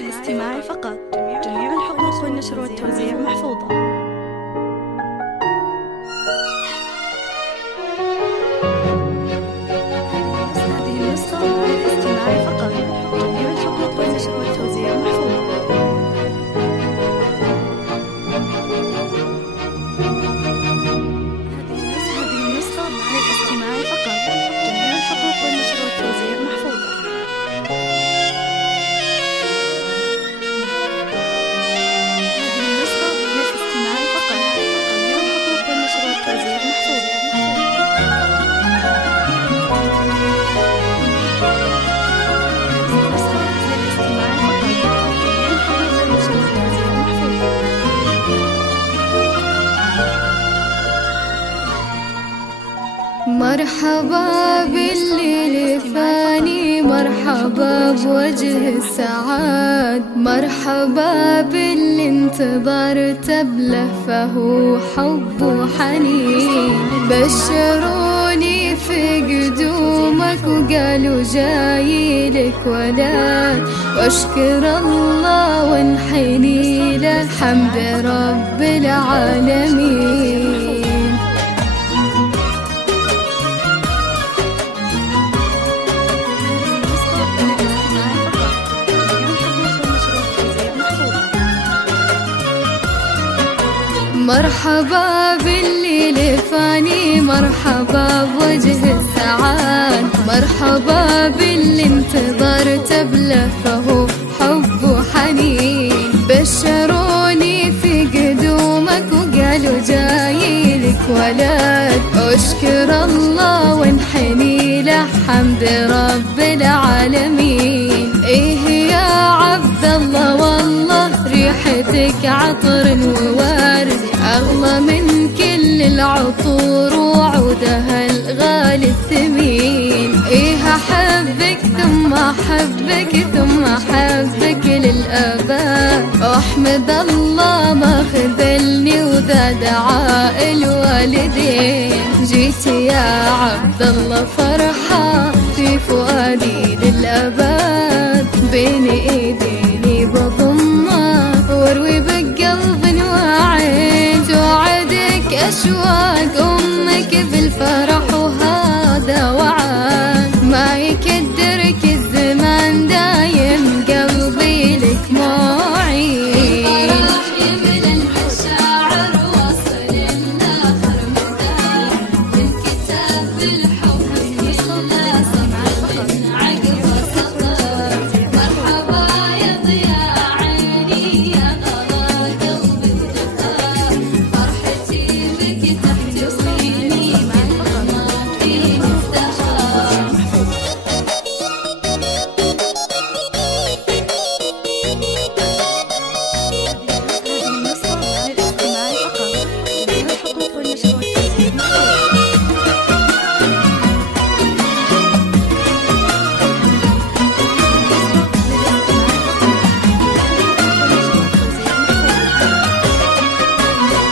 للاستماع فقط. جميع الحقوق والنشر والتوزيع محفوظة. مرحبا بالليل فاني، مرحبا بوجه السعاد، مرحبا باللي انتظرت بلهفه حب وحنين. بشروني في قدومك وقالوا جاي لك ولاد، واشكر الله وانحني له حمد رب العالمين. مرحبا بالليل فاني، مرحبا بوجه السعاد، مرحبا باللي انتظرت بلهفه حب وحنين. بشروني في قدومك وقالوا جاي لك ولد، اشكر الله وانحني له حمد رب العالمين. ايه يا عبد الله والله ريحتك عطر وورد، أغلى من كل العطور وعودها الغالي الثمين. إيه أحبك ثم أحبك ثم أحبك للأبد، أحمد الله ما خذلني وذا دعاء الوالدين. جيت يا عبد الله فرحة في فؤادي للأبد، بين إيديني بضمك واروي بقلب وعين. توعدك أشواق أمك بالفرح وهذا وعد، ما يكدرك الزمان دايم قلبي لك معين. الفرح يملى المشاعر وصل الآخر مدار، الكتاب بالحب يصلى سمع من عقب سطر. مرحبا يا ضياء عيني يا غلا قلبي افتخار، فرحتي بك تحتويني من ما فيه افتخار.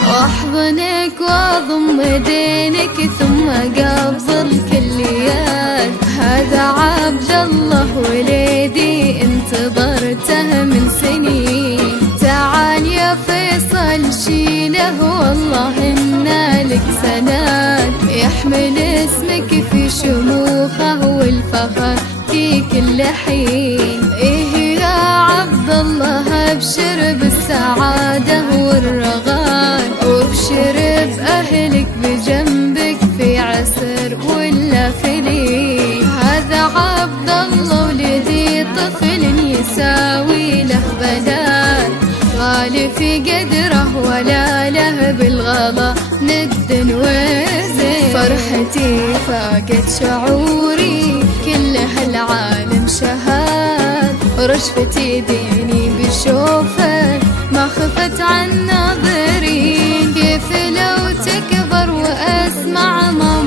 واحضنك واضم دينك ثم قبل كليات، هذا عبد الله وليدي انتظرته من سنين. تعال يا فيصل شيله والله إنا لك سند، يحمل اسمك في شموخه والفخر في كل حين. إيه يا عبد الله ابشر بالسعادة والرغد، وابشر بأهلك بجنبك في عسر ولا في ليل. هذا عبد الله ولدي طفل يساوي له بدال، غالي في قدره ولا له بالغلا ند وزين. فرحتي فاقت شعوري كل هالعالم شهاد، رشفتي ديني بشوفك ما خفت عن ناظرين. كيف لو تكبر واسمع ما